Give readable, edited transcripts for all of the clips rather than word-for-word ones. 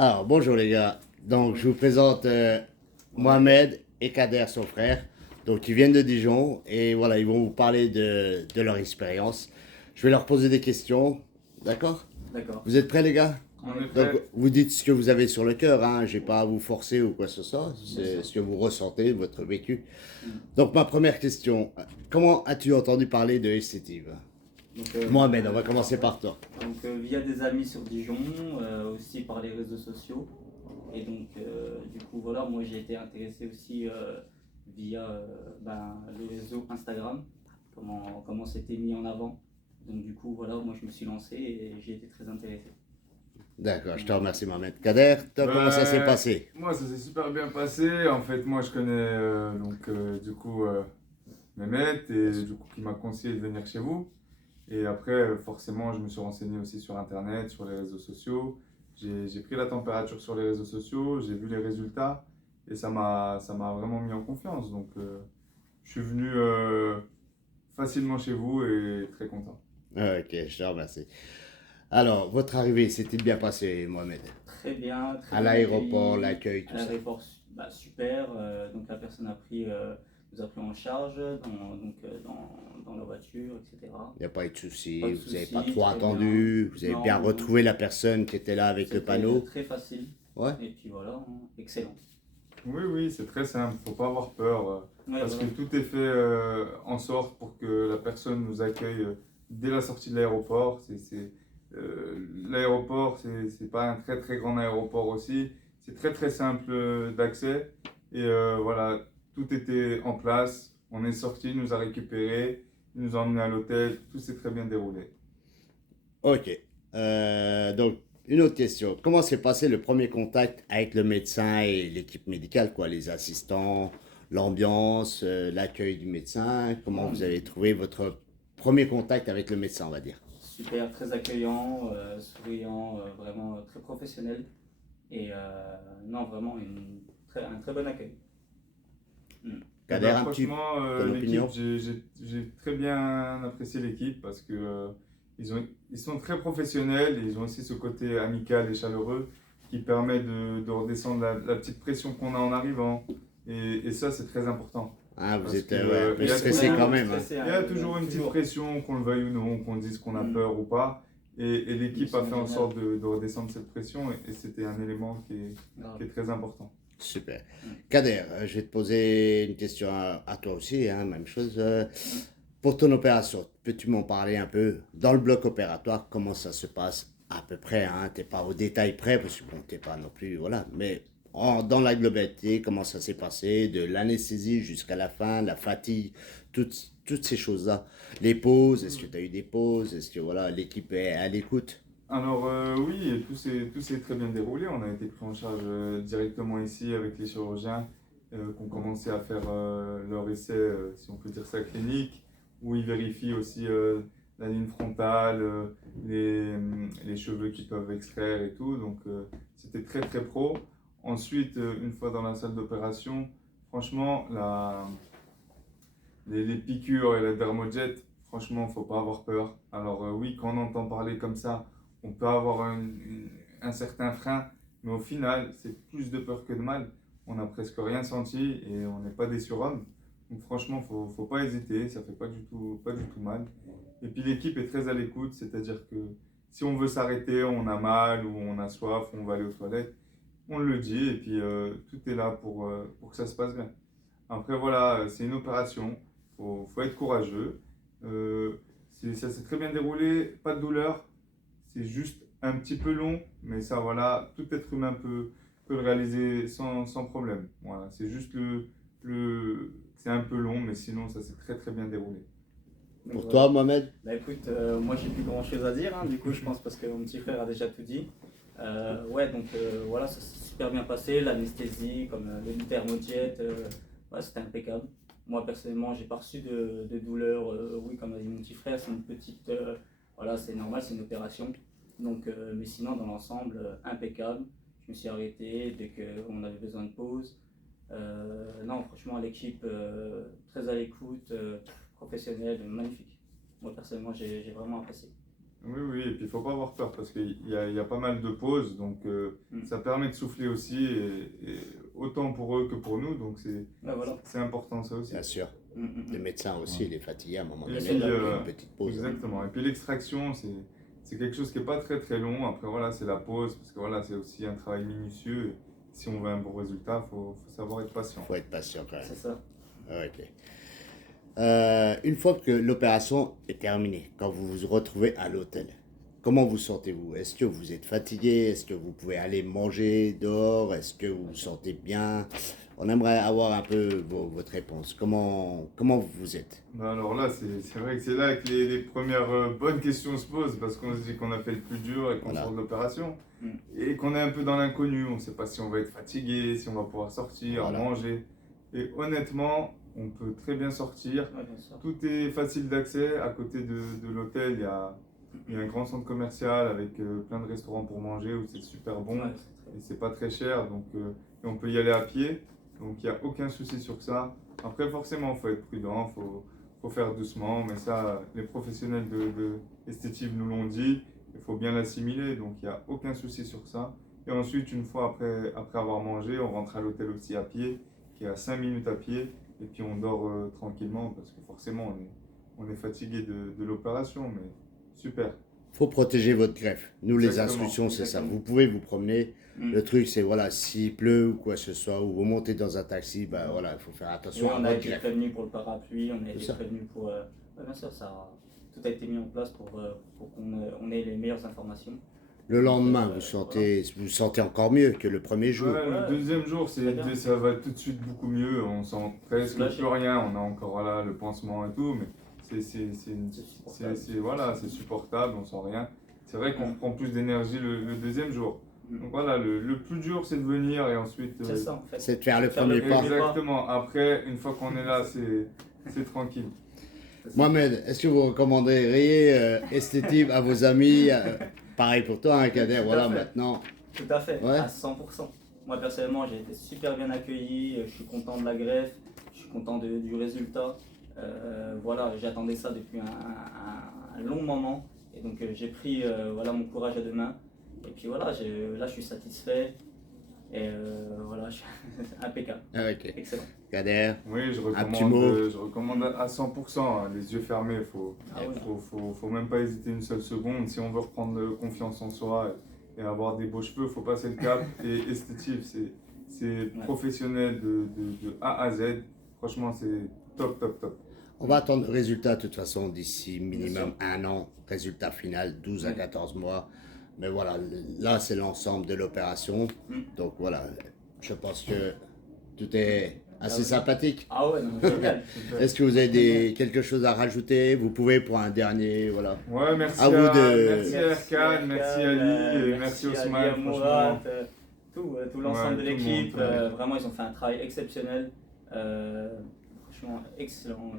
Alors, bonjour les gars. Donc, je vous présente Mohamed et Kader, son frère. Donc, ils viennent de Dijon et voilà, ils vont vous parler de leur expérience. Je vais leur poser des questions. D'accord? D'accord. Vous êtes prêts, les gars? On est Donc, prêt. vous dites ce que vous avez sur le cœur, hein. Je n'ai pas à vous forcer ou quoi que ce soit. Bien C'est sûr. ce que vous ressentez, votre vécu. Mm. Donc, ma première question. Comment as-tu entendu parler de Estetive? Donc, Mohamed, on va commencer par toi. via des amis sur Dijon, aussi par les réseaux sociaux. Et donc, du coup, voilà, moi j'ai été intéressé aussi via le réseau Instagram, comment c'était mis en avant. Donc, du coup, voilà, moi je me suis lancé et j'ai été très intéressé. D'accord, je te remercie, Mohamed. Kader, toi, comment ça s'est passé? Moi, ça s'est super bien passé. En fait, moi, je connais du coup Mehmet et du coup qui m'a conseillé de venir chez vous. Et après, forcément, je me suis renseigné aussi sur Internet, sur les réseaux sociaux. J'ai pris la température sur les réseaux sociaux, j'ai vu les résultats et ça m'a vraiment mis en confiance. Donc, je suis venu facilement chez vous et très content. Ok, je te remercie. Alors, votre arrivée s'est-il bien passée, Mohamed? Très À bien l'aéroport, accueilli. l'accueil, À tout ça. l'aéroport, super. Donc la personne nous a pris en charge dans la voiture, etc. Il n'y a pas eu de souci, Pas de vous n'avez pas soucis, trop très bien. attendu, vous avez bien Non, retrouvé la personne qui était là avec le c'était panneau. très facile. Ouais, Et puis voilà, hein, excellent. Oui, oui, c'est très simple, faut pas avoir peur. Ouais, Parce que voilà. tout est fait en sorte pour que la personne nous accueille dès la sortie de l'aéroport. L'aéroport, c'est pas un très très grand aéroport aussi. C'est très très simple d'accès. Et voilà, tout était en place. On est sorti, il nous a récupérés, il nous a emmenés à l'hôtel. Tout s'est très bien déroulé. ok. Donc, une autre question. Comment s'est passé le premier contact avec le médecin et l'équipe médicale, quoi, les assistants, l'ambiance, l'accueil du médecin? Comment vous avez trouvé votre premier contact avec le médecin, on va dire? Super, très accueillant, souriant, vraiment très professionnel. Et non, vraiment un très bon accueil. Mm. Eh Kader, ben, un petit, franchement, ton l'équipe, opinion? j'ai très bien apprécié l'équipe parce que ils sont très professionnels et ils ont aussi ce côté amical et chaleureux qui permet de redescendre la petite pression qu'on a en arrivant. Et ça, c'est très important. Ah, vous Parce êtes que, ouais, un il peu y a stressé toujours, quand même, hein. Stressé, il y hein, a toujours une petite toujours. pression, qu'on le veuille ou non, qu'on dise qu'on a Mm. peur ou pas. Et l'équipe a C'est fait en génial. sorte de redescendre cette pression et c'était un élément qui Grave. est très important. Super. Mm. Kader, je vais te poser une question à toi aussi, hein, même chose. Mm. Pour ton opération, peux-tu m'en parler un peu dans le bloc opératoire, comment ça se passe à peu près, hein, t'es pas au détail près, parce que bon, t'es pas non plus, voilà, mais dans la globalité, comment ça s'est passé, de l'anesthésie jusqu'à la fin, la fatigue, toutes ces choses-là. Les pauses, est-ce que tu as eu des pauses, est-ce que voilà, l'équipe est à l'écoute? Alors oui, et tout s'est très bien déroulé. On a été pris en charge directement ici avec les chirurgiens qui ont commencé à faire leur essai, si on peut dire ça, clinique, où ils vérifient aussi la ligne frontale, les cheveux qu'ils peuvent extraire et tout. Donc c'était très très pro. Ensuite, une fois dans la salle d'opération, franchement, les piqûres et la dermojet, franchement, faut pas avoir peur. Alors oui, quand on entend parler comme ça, on peut avoir un certain frein, mais au final, c'est plus de peur que de mal. On n'a presque rien senti et on n'est pas des surhommes. Donc franchement, faut pas hésiter, ça fait pas du tout mal. Et puis l'équipe est très à l'écoute, c'est-à-dire que si on veut s'arrêter, on a mal ou on a soif, on va aller aux toilettes, on le dit et puis tout est là pour que ça se passe bien. Après voilà, c'est une opération, faut être courageux. Euh, Ça s'est très bien déroulé, pas de douleur, c'est juste un petit peu long, mais ça voilà, tout être humain peut le réaliser sans problème. Voilà, c'est juste c'est un peu long, mais sinon ça s'est très très bien déroulé. Donc Pour voilà. toi, Mohamed? Bah écoute, moi j'ai plus grand chose à dire, hein, du coup je pense parce que mon petit frère a déjà tout dit. Ouais, donc voilà, ça s'est super bien passé, l'anesthésie, comme le thermodiète, ouais, c'était impeccable. Moi personnellement, j'ai pas reçu de douleur, oui, comme a dit mon petit frère, c'est une petite, voilà, c'est normal, c'est une opération. Donc, mais sinon, dans l'ensemble, impeccable. Je me suis arrêté dès qu'on avait besoin de pause. Non, franchement, l'équipe très à l'écoute, professionnelle, magnifique. Moi personnellement, j'ai vraiment apprécié. Oui, oui, et puis il ne faut pas avoir peur parce qu'il y a pas mal de pauses, donc Mm. ça permet de souffler aussi, et autant pour eux que pour nous, donc Ouais, voilà. c'est important ça aussi. Bien sûr. Mm, mm, Le mm. médecin aussi, il est fatigué à un moment Et donné, puis, il a une petite pause. Exactement, et puis l'extraction, c'est quelque chose qui n'est pas très très long, après voilà, c'est la pause, parce que voilà, c'est aussi un travail minutieux, et si on veut un bon résultat, il faut savoir être patient. Il faut être patient quand même. C'est ça. Ok. Une fois que l'opération est terminée, quand vous vous retrouvez à l'hôtel, comment vous sentez-vous? Est-ce que vous êtes fatigué? Est-ce que vous pouvez aller manger dehors? Est-ce que vous vous sentez bien? On aimerait avoir un peu votre réponse. Comment vous êtes? Ben alors là, c'est vrai que c'est là que les premières bonnes questions se posent, parce qu'on se dit qu'on a fait le plus dur et qu'on Voilà. sort de l'opération, Mm. et qu'on est un peu dans l'inconnu, on ne sait pas si on va être fatigué, si on va pouvoir sortir, Voilà. manger. Et honnêtement, on peut très bien sortir. Ouais, bien sûr. Tout est facile d'accès. À côté de l'hôtel, il y a un grand centre commercial avec plein de restaurants pour manger où c'est super bon. Ouais, c'est très- Et c'est pas très cher, donc et on peut y aller à pied. Donc il n'y a aucun souci sur ça. Après, forcément, il faut être prudent, faut faire doucement. Mais ça, les professionnels de esthétique nous l'ont dit. Il faut bien l'assimiler, donc il n'y a aucun souci sur ça. Et ensuite, une fois après avoir mangé, on rentre à l'hôtel aussi à pied, qui est à 5 minutes à pied. Et puis on dort tranquillement, parce que forcément, on est fatigué de l'opération. Mais super. Faut protéger votre greffe. Nous, les Exactement, instructions, c'est ça. exactement. Vous pouvez vous promener. Mm. Le truc, c'est voilà, s'il pleut ou quoi que ce soit, ou vous montez dans un taxi, bah voilà, il faut faire Oui, attention à on a votre été greffe. prévenu pour le parapluie, on a été ça. prévenu pour. Ouais, bien sûr, tout a été mis en place pour qu'on ait les meilleures informations. Le lendemain, Voilà. vous sentez encore mieux que le premier jour. Ouais, Ouais. le deuxième jour, Très bien. ça va tout de suite beaucoup mieux. On sent presque Soulagé. plus rien. On a encore voilà, le pansement et tout, mais C'est supportable. c'est supportable, on sent rien. C'est vrai qu'on reprend plus d'énergie le deuxième jour. Mm. Donc voilà, le plus dur, c'est de venir, et ensuite. C'est ça en fait. C'est de faire le Faire premier le pas. premier pas. Exactement. Après, une fois qu'on est là, c'est tranquille. C'est ça. Mohamed, est-ce que vous recommanderiez Esthétive à vos amis pareil pour toi, hein, Kader, Tout à voilà, fait. maintenant. Tout à fait, Ouais. à 100%. Moi personnellement, j'ai été super bien accueilli, je suis content de la greffe, je suis content du résultat. Voilà, j'attendais ça depuis un long moment, et donc j'ai pris voilà, mon courage à deux mains. Et puis voilà, là je suis satisfait, et voilà, je suis impeccable, Ah, ok. excellent. Kader, Oui, petit mot. je recommande à 100%, hein, les yeux fermés. Ah oui. Faut même pas hésiter une seule seconde. Si on veut reprendre confiance en soi et avoir des beaux cheveux, faut passer le cap. Et esthétique, c'est professionnel de A à Z. Franchement, c'est top, top, top. on va attendre le résultat de toute façon d'ici minimum Bien 1 an. Résultat final, 12 à Mm. 14 mois. Mais voilà, là, c'est l'ensemble de l'opération. Mm. Donc voilà, je pense que tout est assez sympathique. Ah ouais, non, génial. Est-ce que vous avez quelque chose à rajouter? Vous pouvez pour un dernier, voilà. Ouais, merci À vous de- merci Erkan, merci Ali, et merci Ousmane. Ali, Franchement, Mourad, tout l'ensemble Ouais, de tout le l'équipe. monde, ouais. Vraiment, ils ont fait un travail exceptionnel. Franchement, excellent.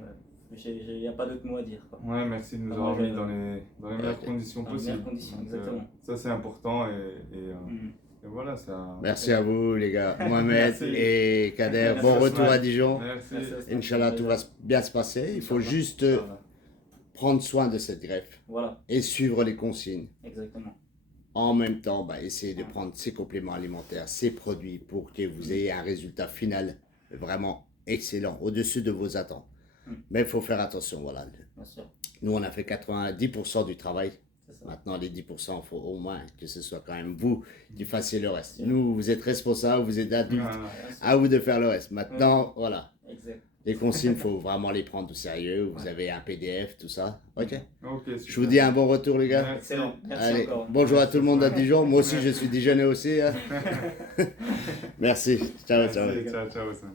Il n'y a pas d'autre mot à dire, quoi. ouais, merci de nous Vraiment, avoir mis je- dans les meilleures conditions Dans les meilleures possibles. conditions, Donc, exactement. ça, c'est important, Mm. et voilà, ça. Merci à vous, les gars. Mohamed Merci. et Kader, Merci, bon retour Ousmane. à Dijon. Merci. Merci, Ousmane. Inch'Allah, tout va bien se passer. Il faut Inch'Allah. juste Inch'Allah. prendre soin de cette greffe Voilà, et suivre les consignes. exactement. En même temps, essayer de prendre ces compléments alimentaires, ces produits pour que vous ayez un résultat final vraiment excellent, au-dessus de vos attentes. Mm. Mais il faut faire attention, voilà. Bien sûr. Nous, on a fait 90% du travail. C'est ça. Maintenant, les 10%, il faut au moins que ce soit quand même vous qui fassiez le reste. Bien. Nous, vous êtes responsables, vous êtes adultes, Voilà. Bien sûr. à vous de faire le reste. Maintenant, voilà. Exact. Les consignes, il faut vraiment les prendre au sérieux. Vous avez un PDF, tout ça. Ok. Ok, super. Je vous dis un bon retour, les gars. Merci. Excellent. Merci Allez, encore. bonjour à tout le monde à Dijon. Moi aussi, je suis dijonnais aussi. hein. Merci. Ciao, ciao. Merci. Ciao, ciao, Ousmane.